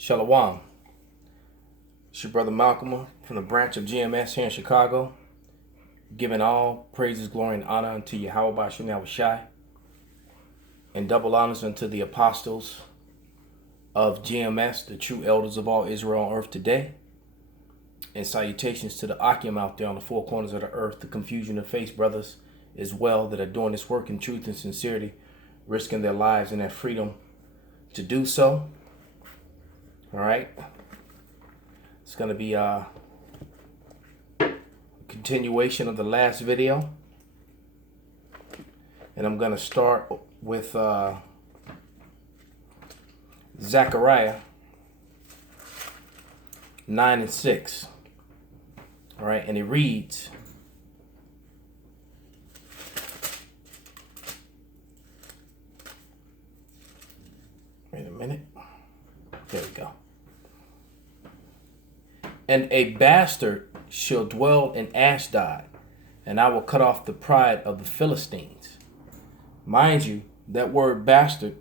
Shalom. It's your brother Malcolm from the branch of GMS here in Chicago, giving all praises, glory, and honor unto Yahweh Bashim Yahushai, and double honors unto the apostles of GMS, the true elders of all Israel on earth today, and salutations to the Akim out there on the four corners of the earth, the confusion of face brothers as well that are doing this work in truth and sincerity, risking their lives and their freedom to do so. All right. It's going to be a continuation of the last video. And I'm going to start with Zechariah 9 and 6. All right. And it reads, wait a minute. There we go. And a bastard shall dwell in Ashdod, and I will cut off the pride of the Philistines. Mind you, that word bastard,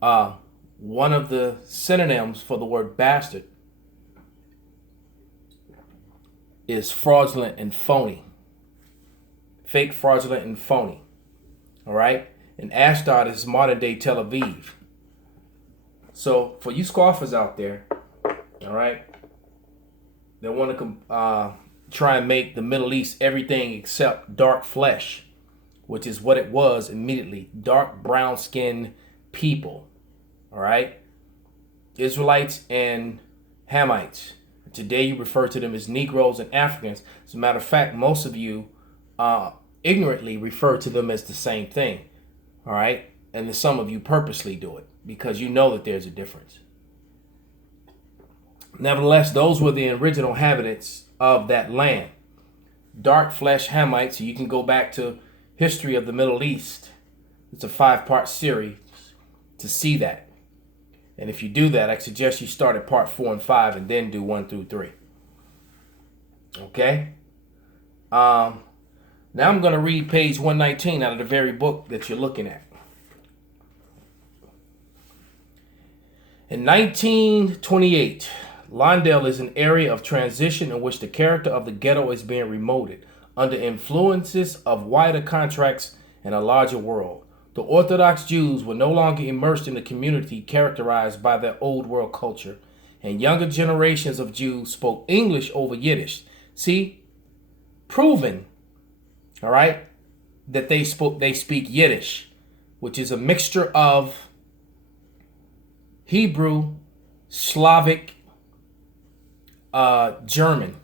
one of the synonyms for the word bastard is fraudulent and phony. Fake, fraudulent, and phony. All right? And Ashdod is modern day Tel Aviv. So for you scoffers out there, all right, they want to try and make the Middle East everything except dark flesh, which is what it was immediately. Dark brown skinned people. All right. Israelites and Hamites. Today you refer to them as Negroes and Africans. As a matter of fact, most of you ignorantly refer to them as the same thing. All right. And then some of you purposely do it because you know that there's a difference. Nevertheless, those were the original inhabitants of that land. Dark flesh Hamites. So you can go back to history of the Middle East. It's a 5-part series to see that. And if you do that, I suggest you start at part 4 and 5 and then do 1 through 3. Okay? Now I'm going to read page 119 out of the very book that you're looking at. In 1928, Lawndale is an area of transition in which the character of the ghetto is being remolded under influences of wider contracts and a larger world. The Orthodox Jews were no longer immersed in a community characterized by their old world culture, and younger generations of Jews spoke English over Yiddish. See, proven, all right, that they speak Yiddish, which is a mixture of Hebrew, Slavic, German.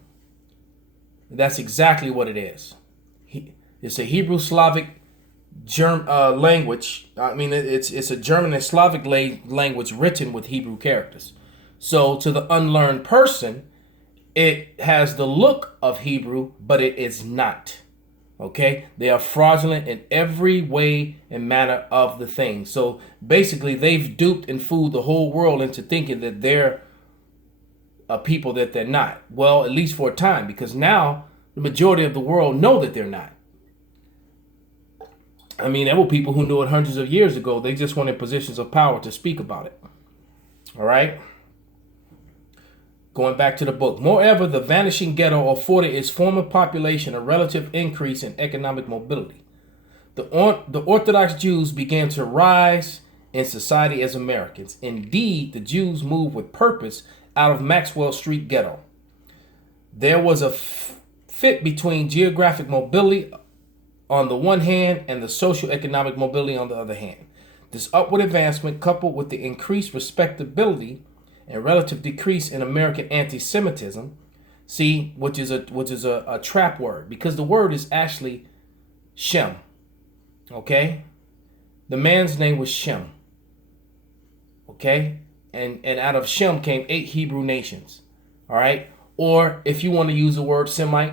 That's exactly what it is. It's a Hebrew Slavic language. I mean, it's a German and Slavic language written with Hebrew characters. So to the unlearned person, it has the look of Hebrew, but it is not. Okay? They are fraudulent in every way and manner of the thing. So basically, they've duped and fooled the whole world into thinking that they're people that they're not. Well, at least for a time, because now the majority of the world know that they're not. I mean, there were people who knew it hundreds of years ago. They just wanted positions of power to speak about it. All right. Going back to the book. Moreover, the vanishing ghetto afforded its former population a relative increase in economic mobility. The Orthodox Jews began to rise in society as Americans. Indeed, the Jews moved with purpose out of Maxwell Street ghetto. There was a fit between geographic mobility on the one hand and the socio-economic mobility on the other hand. This upward advancement, coupled with the increased respectability and relative decrease in American anti-Semitism, see, which is a trap word, because the word is actually Shem. Okay? The man's name was Shem. Okay? And out of Shem came 8 Hebrew nations. All right? Or if you want to use the word Semite,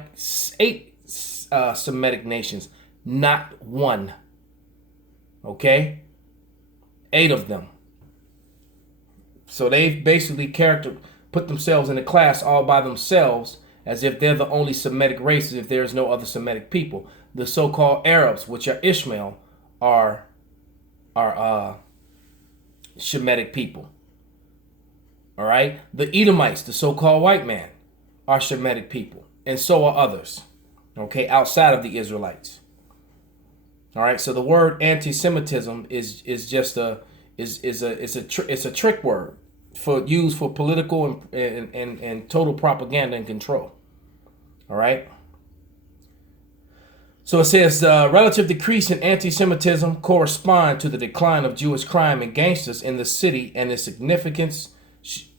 8 Semitic nations, not 1. Okay? 8 of them. So they've basically put themselves in a class all by themselves as if they're the only Semitic races if there's no other Semitic people. The so-called Arabs, which are Ishmael, are Shemitic people. All right. The Edomites, the so-called white man, are Shemitic people, and so are others. Okay, outside of the Israelites. All right. So the word anti-Semitism is just it's a trick word used for political and total propaganda and control. All right. So it says the relative decrease in anti-Semitism correspond to the decline of Jewish crime and gangsters in the city and its significance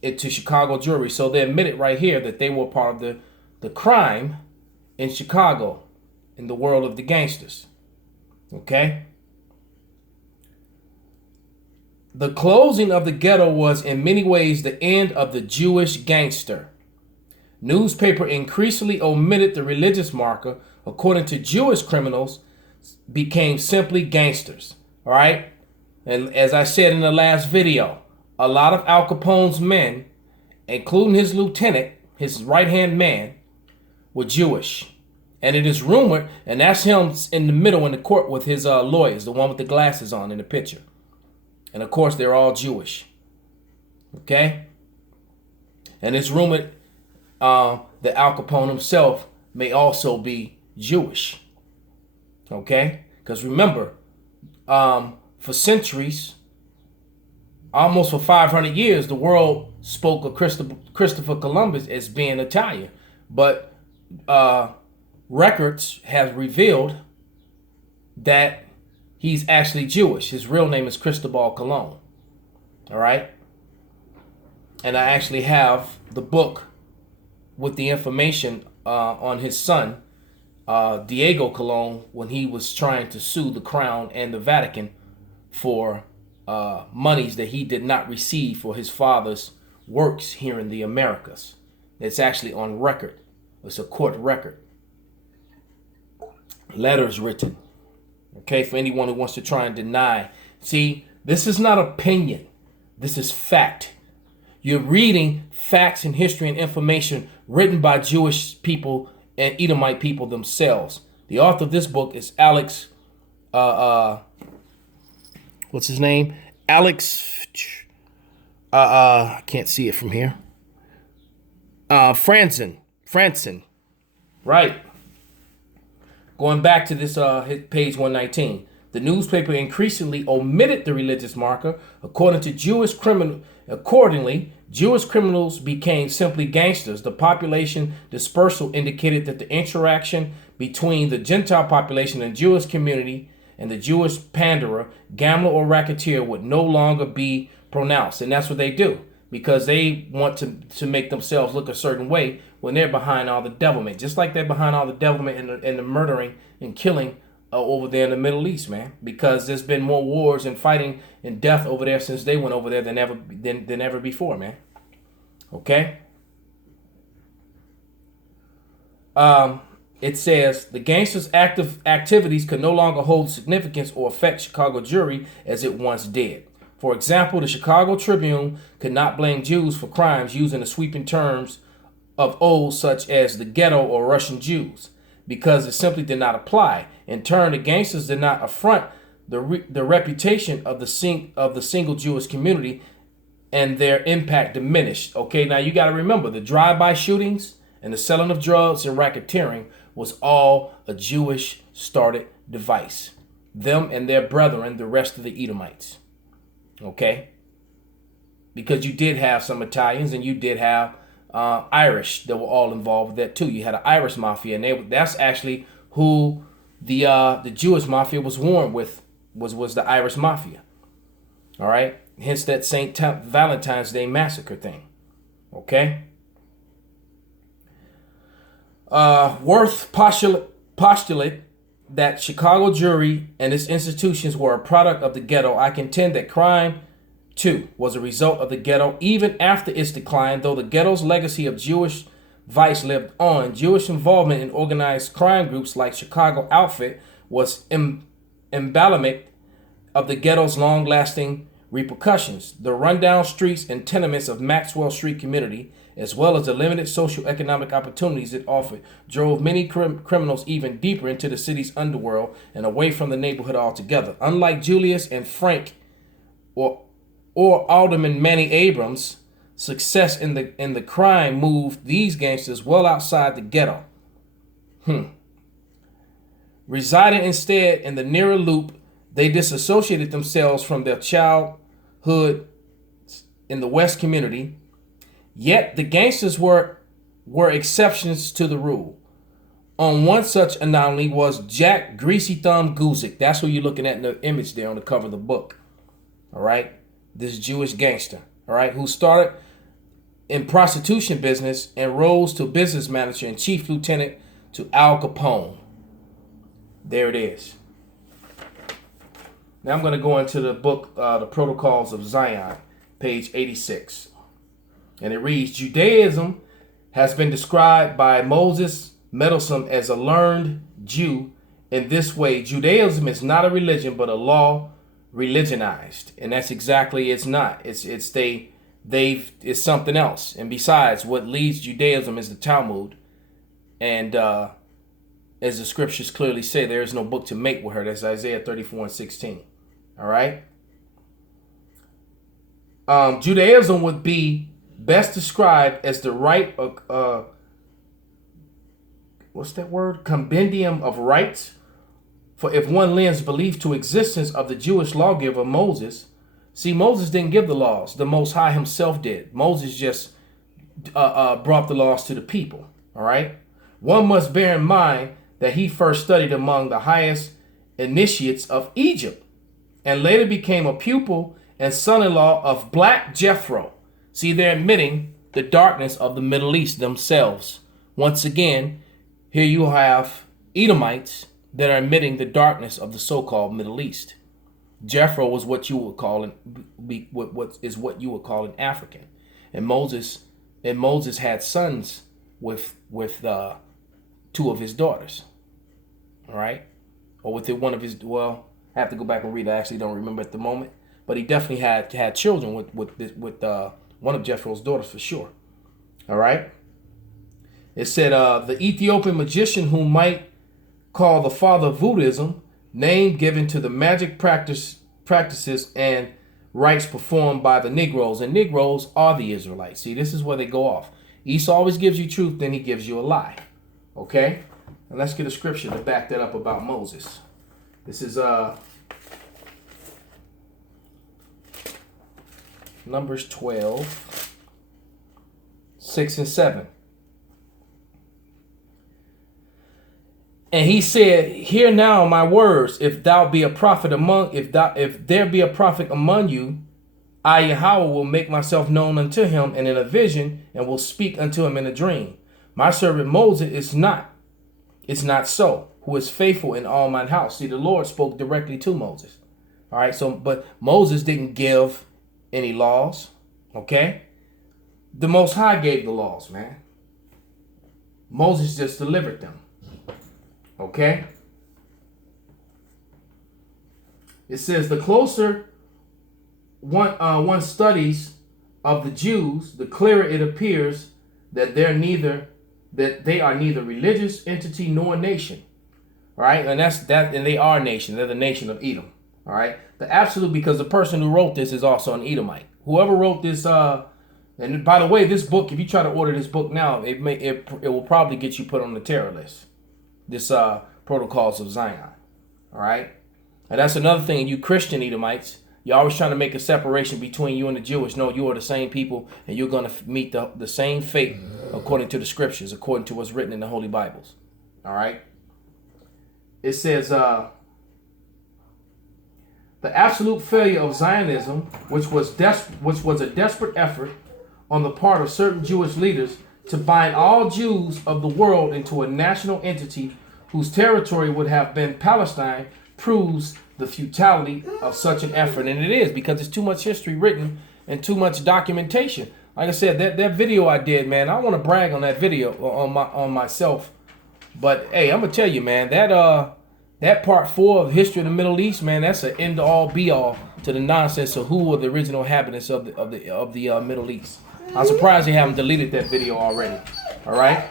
to Chicago Jewry. So they admit it right here that they were part of the crime in Chicago, in the world of the gangsters. Okay? The closing of the ghetto was in many ways the end of the Jewish gangster. Newspaper increasingly omitted the religious marker. According to Jewish criminals, became simply gangsters. All right? And as I said in the last video, a lot of Al Capone's men, including his lieutenant, his right-hand man, were Jewish. And it is rumored, and that's him in the middle in the court with his lawyers, the one with the glasses on in the picture. And of course, they're all Jewish. Okay? And it's rumored that Al Capone himself may also be Jewish. Okay? Because remember, for centuries, almost for 500 years, the world spoke of Christopher Columbus as being Italian. But records have revealed that he's actually Jewish. His real name is Cristobal Colon. All right? And I actually have the book with the information on his son, Diego Colon, when he was trying to sue the Crown and the Vatican for monies that he did not receive for his father's works here in the Americas. It's actually on record. It's a court record. Letters written. Okay, for anyone who wants to try and deny. See, this is not opinion. This is fact. You're reading facts and history and information written by Jewish people and Edomite people themselves. The author of this book is Alex, what's his name? Alex, I can't see it from here. Franson, right. Going back to this page 119. The newspaper increasingly omitted the religious marker. Accordingly, Jewish criminals became simply gangsters. The population dispersal indicated that the interaction between the Gentile population and Jewish community and the Jewish panderer, gambler, or racketeer would no longer be pronounced. And that's what they do, because they want to make themselves look a certain way when they're behind all the devilment. Just like they're behind all the devilment and the murdering and killing over there in the Middle East, man. Because there's been more wars and fighting and death over there since they went over there than ever before, man. Okay? It says, the gangsters' active activities could no longer hold significance or affect Chicago Jewry as it once did. For example, the Chicago Tribune could not blame Jews for crimes using the sweeping terms of old, such as the ghetto or Russian Jews, because it simply did not apply. In turn, the gangsters did not affront the reputation of the single Jewish community, and their impact diminished. Okay, now you got to remember, the drive-by shootings and the selling of drugs and racketeering was all a Jewish-started device. Them and their brethren, the rest of the Edomites. Okay? Because you did have some Italians and you did have Irish that were all involved with that too. You had an Irish mafia, and that's actually who the Jewish mafia was warned with, was the Irish mafia. All right? Hence that St. Valentine's Day massacre thing. Okay? Worth postulate that Chicago Jewry and its institutions were a product of the ghetto. I contend that crime, too, was a result of the ghetto even after its decline, though the ghetto's legacy of Jewish vice lived on. Jewish involvement in organized crime groups like Chicago Outfit was emblematic of the ghetto's long-lasting repercussions. The rundown streets and tenements of Maxwell Street community, as well as the limited socio-economic opportunities it offered, drove many criminals even deeper into the city's underworld and away from the neighborhood altogether. Unlike Julius and Frank or Alderman Manny Abrams, success in the crime moved these gangsters well outside the ghetto. Residing instead in the nearer loop, they disassociated themselves from their childhood in the West community. Yet the gangsters were exceptions to the rule. On one such anomaly was Jack Greasy Thumb Guzik. That's who you're looking at in the image there on the cover of the book. All right, this Jewish gangster. All right, who started in prostitution business and rose to business manager and chief lieutenant to Al Capone. There it is. Now I'm going to go into the book, The Protocols of Zion, page 86. And it reads, Judaism has been described by Moses Meddlesome as a learned Jew. In this way, Judaism is not a religion, but a law religionized. And that's exactly, it's not. It's something else. And besides, what leads Judaism is the Talmud. And as the scriptures clearly say, there is no book to make with her. That's Isaiah 34:16. All right. Judaism would be best described as the right, what's that word? Compendium of rights. For if one lends belief to existence of the Jewish lawgiver Moses, see, Moses didn't give the laws. The Most High himself did. Moses just brought the laws to the people. All right. One must bear in mind that he first studied among the highest initiates of Egypt and later became a pupil and son-in-law of Black Jethro. See, they're admitting the darkness of the Middle East themselves. Once again, here you have Edomites that are admitting the darkness of the so-called Middle East. Jethro was what you would call what you would call an African, and Moses had sons with two of his daughters. All right, or with one of his. Well, I have to go back and read. I actually don't remember at the moment, but he definitely had children with one of Jethro's daughters for sure. All right. It said the Ethiopian magician who might call the father of Buddhism, name given to the magic practices and rites performed by the Negroes, and Negroes are the Israelites. See, this is where they go off. Esau always gives you truth, then he gives you a lie. Okay. And let's get a scripture to back that up about Moses. This is Numbers 12, 6 and 7. And he said, hear now my words, if there be a prophet among you, I Yahweh will make myself known unto him and in a vision, and will speak unto him in a dream. My servant Moses is not so, who is faithful in all mine house. See, the Lord spoke directly to Moses. All right, so, but Moses didn't give any laws, okay? The Most High gave the laws, man. Moses just delivered them, okay? It says, the closer one studies of the Jews, the clearer it appears that they are neither religious entity nor nation. All right, and and they are a nation. They're the nation of Edom. All right, the absolute, because the person who wrote this is also an Edomite. Whoever wrote this, and by the way, this book, if you try to order this book now, it will probably get you put on the terror list. This Protocols of Zion. All right, and that's another thing. You Christian Edomites, you're always trying to make a separation between you and the Jewish. No, you are the same people, and you're going to meet the same fate according to the scriptures, according to what's written in the Holy Bibles. All right. It says, the absolute failure of Zionism, which was a desperate effort on the part of certain Jewish leaders to bind all Jews of the world into a national entity whose territory would have been Palestine, proves the futility of such an effort. And it is, because there's too much history written and too much documentation. Like I said, that video I did, man, I want to brag on that video on myself. But hey, I'm gonna tell you, man, that part 4 of History of the Middle East, man, that's an end all be all to the nonsense of who were the original inhabitants of the Middle East. I'm surprised they haven't deleted that video already. All right,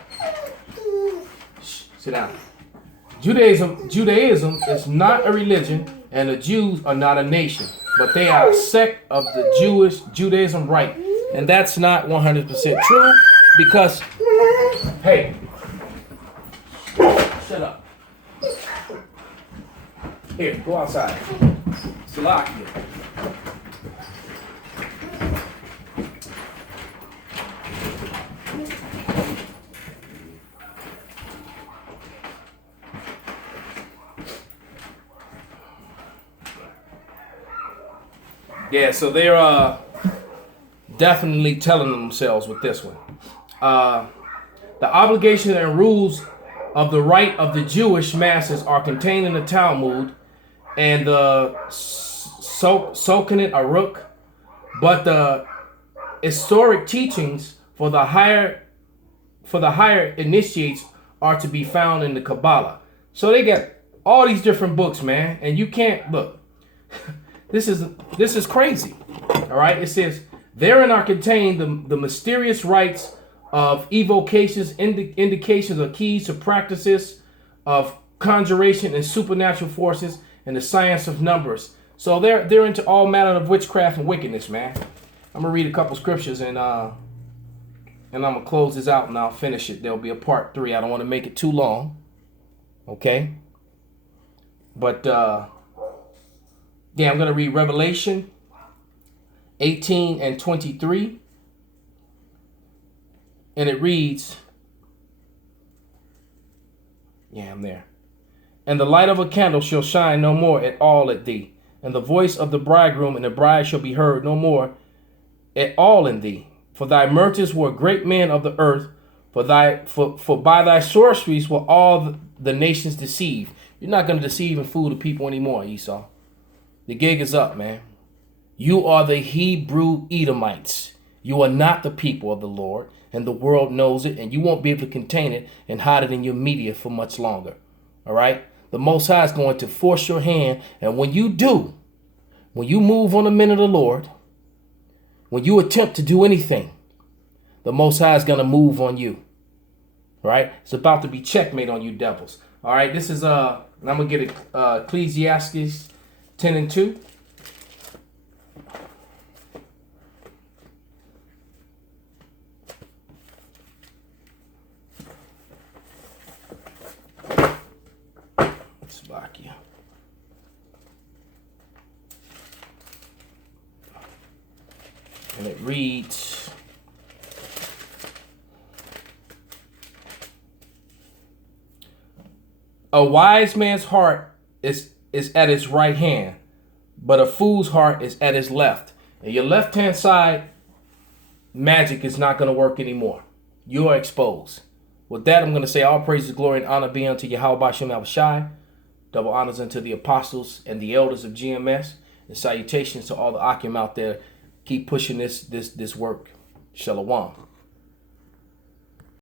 sit down. Judaism is not a religion, and the Jews are not a nation, but they are a sect of the Judaism rite And that's not 100% true because, hey, shut up. Here, go outside. Salakia. Yeah, so they're definitely telling themselves with this one. The obligations and rules of the right of the Jewish masses are contained in the Talmud and the Sokenet Aruk, but the historic teachings for the higher initiates are to be found in the Kabbalah. So they got all these different books, man, and you can't look. This is crazy. All right, it says therein are contained the mysterious rites of evocations, indications of keys to practices of conjuration and supernatural forces and the science of numbers. So they're into all manner of witchcraft and wickedness, man. I'm gonna read a couple scriptures and I'm gonna close this out and I'll finish it. There'll be a part 3. I don't want to make it too long. Okay. But yeah, I'm gonna read Revelation 18 and 23. And it reads, yeah, I'm there. And the light of a candle shall shine no more at all at thee, and the voice of the bridegroom and the bride shall be heard no more at all in thee. For thy merchants were great men of the earth, for by thy sorceries were all the nations deceived. You're not going to deceive and fool the people anymore, Esau. The gig is up, man. You are the Hebrew Edomites. You are not the people of the Lord, and the world knows it, and you won't be able to contain it and hide it in your media for much longer. All right? The Most High is going to force your hand, and when you do, when you move on the men of the Lord, when you attempt to do anything, the Most High is going to move on you. All right? It's about to be checkmate on you devils. All right? This is, I'm going to get Ecclesiastes 10 and 2. Slovakia. And it reads, a wise man's heart is at his right hand, but a fool's heart is at his left. And your left hand side magic is not going to work anymore. You are exposed. With that, I'm going to say all praises, glory, and honor be unto Yahweh Bashem Yahushai. Double honors unto the apostles and the elders of GMS. And salutations to all the Akim out there. Keep pushing this work. Shalom.